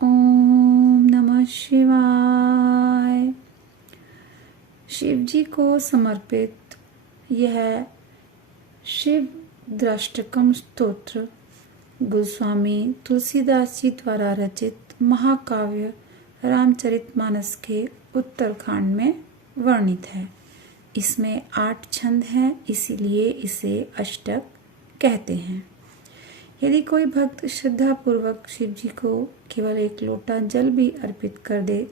ओम नमः शिवाय। शिव जी को समर्पित यह शिव द्राष्टकम स्तोत्र गोस्वामी तुलसीदास जी द्वारा रचित महाकाव्य रामचरितमानस के उत्तरकांड में वर्णित है। इसमें 8 छंद हैं, इसीलिए इसे अष्टक कहते हैं। यदि कोई भक्त श्रद्धा पूर्वक शिव जी को केवल 1 लोटा जल भी अर्पित कर दे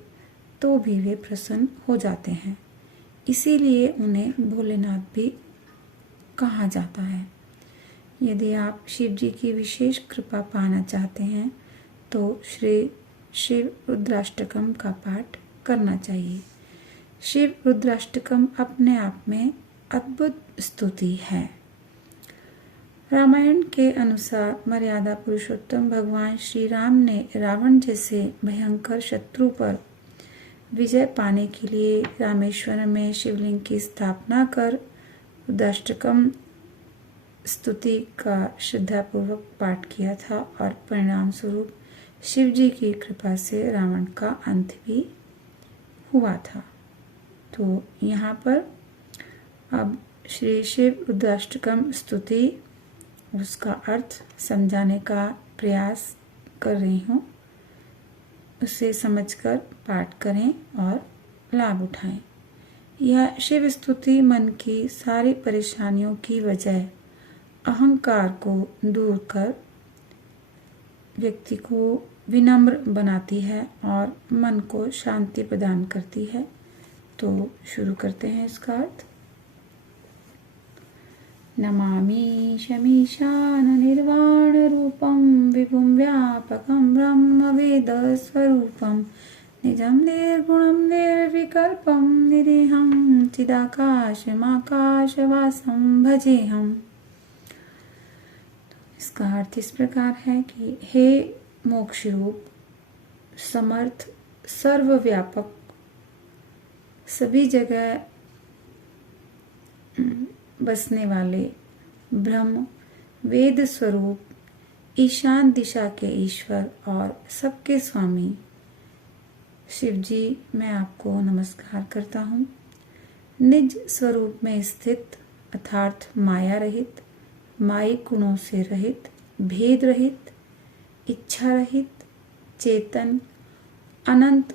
तो भी वे प्रसन्न हो जाते हैं। इसीलिए उन्हें भोलेनाथ भी कहा जाता है। यदि आप शिव जी की विशेष कृपा पाना चाहते हैं तो श्री शिव रुद्राष्टकम का पाठ करना चाहिए। शिव रुद्राष्टकम अपने आप में अद्भुत स्तुति है। रामायण के अनुसार मर्यादा पुरुषोत्तम भगवान श्री राम ने रावण जैसे भयंकर शत्रु पर विजय पाने के लिए रामेश्वर में शिवलिंग की स्थापना कर रुद्राष्टकम स्तुति का श्रद्धापूर्वक पाठ किया था और परिणाम स्वरूप शिव जी की कृपा से रावण का अंत भी हुआ था। तो यहाँ पर अब श्री शिव रुद्राष्टकम स्तुति उसका अर्थ समझाने का प्रयास कर रही हूँ। उसे समझकर पाठ करें और लाभ उठाएं। यह शिव स्तुति मन की सारी परेशानियों की वजह अहंकार को दूर कर व्यक्ति को विनम्र बनाती है और मन को शांति प्रदान करती है। तो शुरू करते हैं इसका अर्थ। नमामि शमीशान निर्वाण रूपम विभुं व्यापकं ब्रह्म वेद स्वरूपम निजं निर्गुणं निर्विकल्पं निरीहं चिदाकाशमाकाशवासं भजेहम्। इसका अर्थ इस प्रकार है कि हे मोक्ष रूप, समर्थ, सर्वव्यापक, सभी जगह बसने वाले, ब्रह्म, वेद स्वरूप, ईशान दिशा के ईश्वर और सबके स्वामी शिव जी, मैं आपको नमस्कार करता हूँ। निज स्वरूप में स्थित अर्थात माया रहित, मायिक गुणों से रहित, भेद रहित, इच्छा रहित, चेतन, अनंत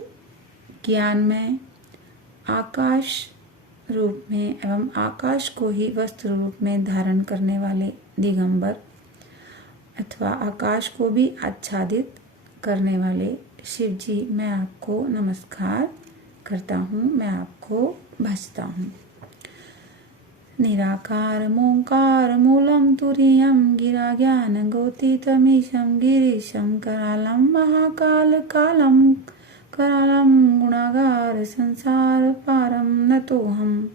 ज्ञानमय, आकाश रूप में एवं आकाश को ही वस्त्र रूप में धारण करने वाले दिगंबर अथवा आकाश को भी आच्छादित करने वाले शिव जी, मैं आपको नमस्कार करता हूँ, मैं आपको भजता हूँ। निराकार मोंकार मूलम तुरीयम गिरा ज्ञान गोतीतमीशम गिरीशम करालम महाकाल कालम करालम गुणागार संसार पारम न तो हम।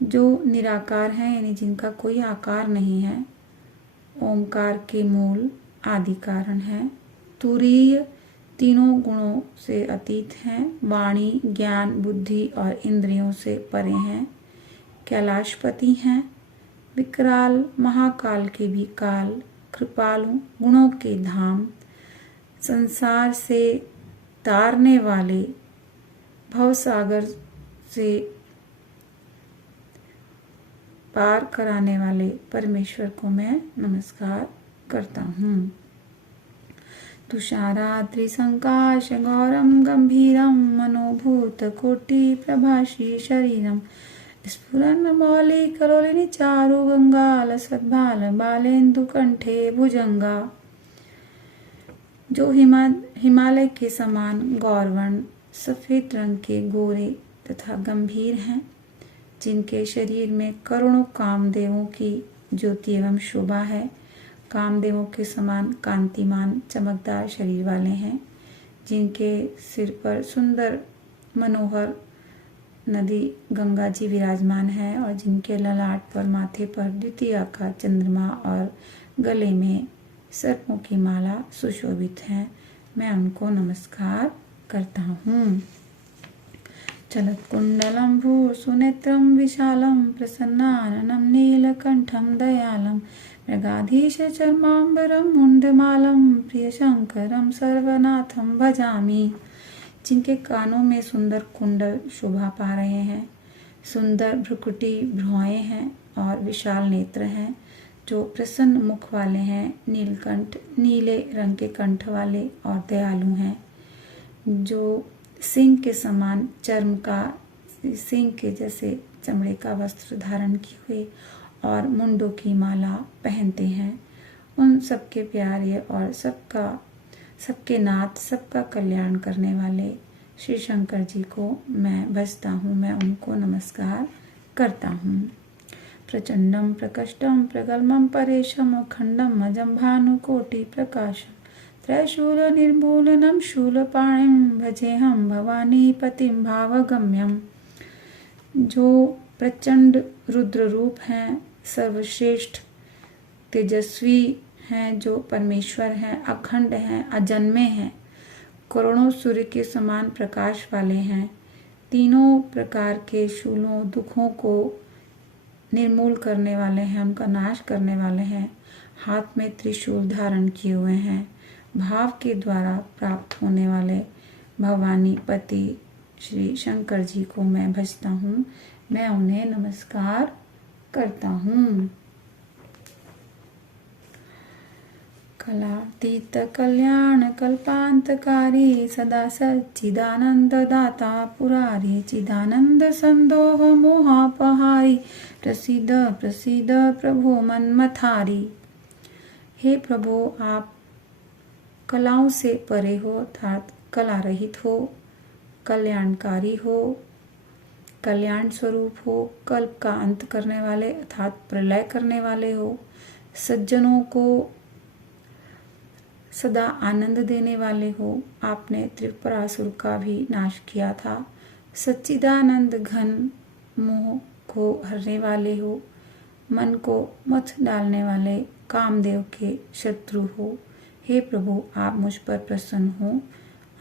जो निराकार हैं यानी जिनका कोई आकार नहीं है, ओंकार के मूल आदि कारण है, तुरीय तीनों गुणों से अतीत हैं, वाणी ज्ञान बुद्धि और इंद्रियों से परे हैं, कैलाशपति हैं, विकराल महाकाल के भी काल, कृपालु गुणों के धाम, संसार से तारने वाले, भवसागर से पार कराने वाले परमेश्वर को मैं नमस्कार करता हूँ। तुषाराद्रि संकाश गौरम गंभीरम मनोभूत कोटि प्रभाषी शरीरम स्फुरन मौलि कलोलिनी चारु गंगाल सद्भाल बालेन्दु कंठे भुजंगा। जो हिमालय के समान गौरवर्ण, सफेद रंग के गोरे तथा गंभीर हैं, जिनके शरीर में करोड़ों कामदेवों की ज्योति एवं शोभा है, कामदेवों के समान कांतिमान चमकदार शरीर वाले हैं, जिनके सिर पर सुंदर मनोहर नदी गंगा जी विराजमान है और जिनके ललाट पर माथे पर द्वितीय का चंद्रमा और गले में सर्पों की माला सुशोभित है, मैं उनको नमस्कार करता हूँ। चलत्कुण्डलं भूसुनेत्रं विशालं प्रसन्नाननं नीलकण्ठं दयालं मृगाधीश चर्मांबरम मुंडमालम प्रियशंकरम सर्वनाथम भजामि। जिनके कानों में सुंदर कुंडल शोभा पा रहे हैं, सुंदर भ्रुकुटी भ्रुएं हैं और विशाल नेत्र हैं, जो प्रसन्न मुख वाले हैं, नीलकंठ नीले रंग के कंठ वाले और दयालु हैं, जो सिंह के समान चर्म का, सिंह के जैसे चमड़े का वस्त्र धारण किए हुए और मुंडों की माला पहनते हैं। उन सबके प्यारे और सबके नाथ, सबका कल्याण करने वाले श्री शंकर जी को मैं भजता हूँ, मैं उनको नमस्कार करता हूँ। प्रचंडम प्रकष्टम प्रगल्भम परेशम अखंडम अजम भानुकोटि प्रकाशम त्रैशूल निर्मूलनम शूलपाणिम भजेहम भवानी पतिम भावगम्यम। जो प्रचंड रुद्र रूप हैं, सर्वश्रेष्ठ तेजस्वी हैं, जो परमेश्वर हैं, अखंड हैं, अजन्मे हैं, करोड़ों सूर्य के समान प्रकाश वाले हैं, तीनों प्रकार के शूलों दुखों को निर्मूल करने वाले हैं, उनका नाश करने वाले हैं, हाथ में त्रिशूल धारण किए हुए हैं, भाव के द्वारा प्राप्त होने वाले भवानी पति श्री शंकर जी को मैं भजता हूँ, मैं उन्हें नमस्कार करता हूँ। कलातीत कल्याण कल्पांतकारी सदा सच्चिदानंद दाता पुरारी चिदानंद संदोह मोहापहारी प्रसिद्ध प्रसिद्ध प्रभो मनमथारी। हे प्रभु, आप कलाओं से परे हो, अर्थात कला रहित हो, कल्याणकारी हो, कल्याण स्वरूप हो, कल्प का अंत करने वाले अर्थात प्रलय करने वाले हो, सज्जनों को सदा आनंद देने वाले हो। आपने त्रिपुरासुर का भी नाश किया था। सच्चिदानंद घन मोह को हरने वाले हो, मन को मथ डालने वाले कामदेव के शत्रु हो। हे प्रभु, आप मुझ पर प्रसन्न हो,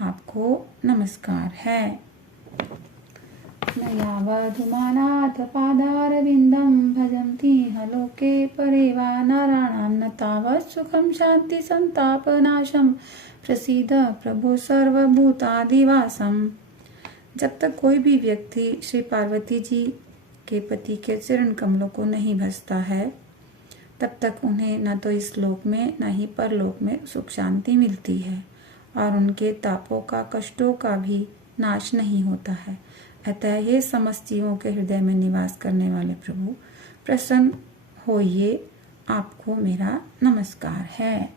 आपको नमस्कार है। न यावधुमानाथ पादारविन्दं भजन्ति लोके परे वा नराणां न तावत् सुखं शान्ति संतापनाशं प्रसीद प्रभु सर्वभूतादिवासम्। जब तक कोई भी व्यक्ति श्री पार्वती जी के पति के चरण कमलों को नहीं भजता है, तब तक उन्हें न तो इस लोक में न ही परलोक में सुख शांति मिलती है और उनके तापों का, कष्टों का भी नाश नहीं होता है। अतः ये समस्त जीवों के हृदय में निवास करने वाले प्रभु, प्रसन्न होइए, आपको मेरा नमस्कार है।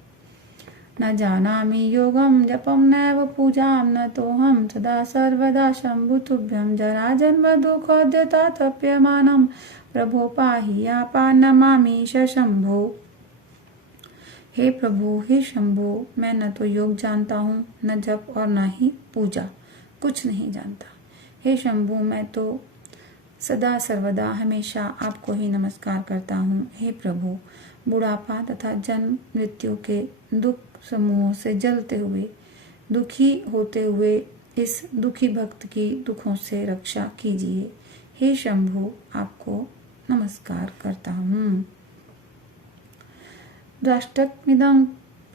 न जानामि योगम जपम नैव पूजाम न तोहम सदा सर्वदा शंभु तुभ्यं जरा जन्म दुःखोद्यता तप्यमानम प्रभो पाहि आपन्नमामि शंभो। हे प्रभु, हे शंभो, मैं न तो योग जानता हूँ, न जप और न ही पूजा, कुछ नहीं जानता। हे शंभु, मैं तो सदा सर्वदा हमेशा आपको ही नमस्कार करता हूँ। हे प्रभु, बुढ़ापा तथा जन्म मृत्यु के दुख समूहों से जलते हुए, दुखी होते हुए इस दुखी भक्त की दुखों से रक्षा कीजिए। हे शंभु, आपको नमस्कार करता हूँ। द्राष्टकमिदं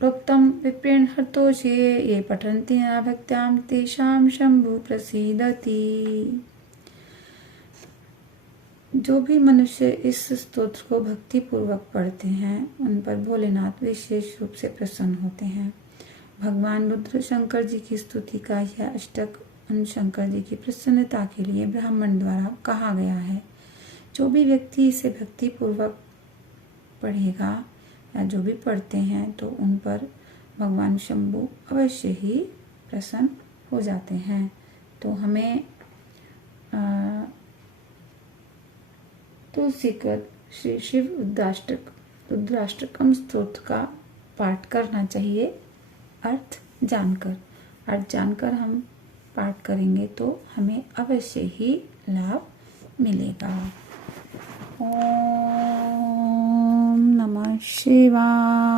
प्रोक्तं विप्रेण हर्तोषे ये पठन्ति न भक्त्यां तेषां शंभु प्रसीदति। जो भी मनुष्य इस स्तोत्र को भक्ति पूर्वक पढ़ते हैं, उन पर भोलेनाथ विशेष रूप से प्रसन्न होते हैं। भगवान रुद्र शंकर जी की स्तुति का यह अष्टक उन शंकर जी की प्रसन्नता के लिए ब्राह्मण द्वारा कहा गया है। जो भी व्यक्ति इसे भक्ति पूर्वक पढ़ेगा या जो भी पढ़ते हैं, तो उन पर भगवान शंभु अवश्य ही प्रसन्न हो जाते हैं। तो हमें तुलसीकृत श्री शिव रुद्राष्टकम स्तोत्र का पाठ करना चाहिए। अर्थ जानकर हम पाठ करेंगे तो हमें अवश्य ही लाभ मिलेगा। ओम नमः शिवाय।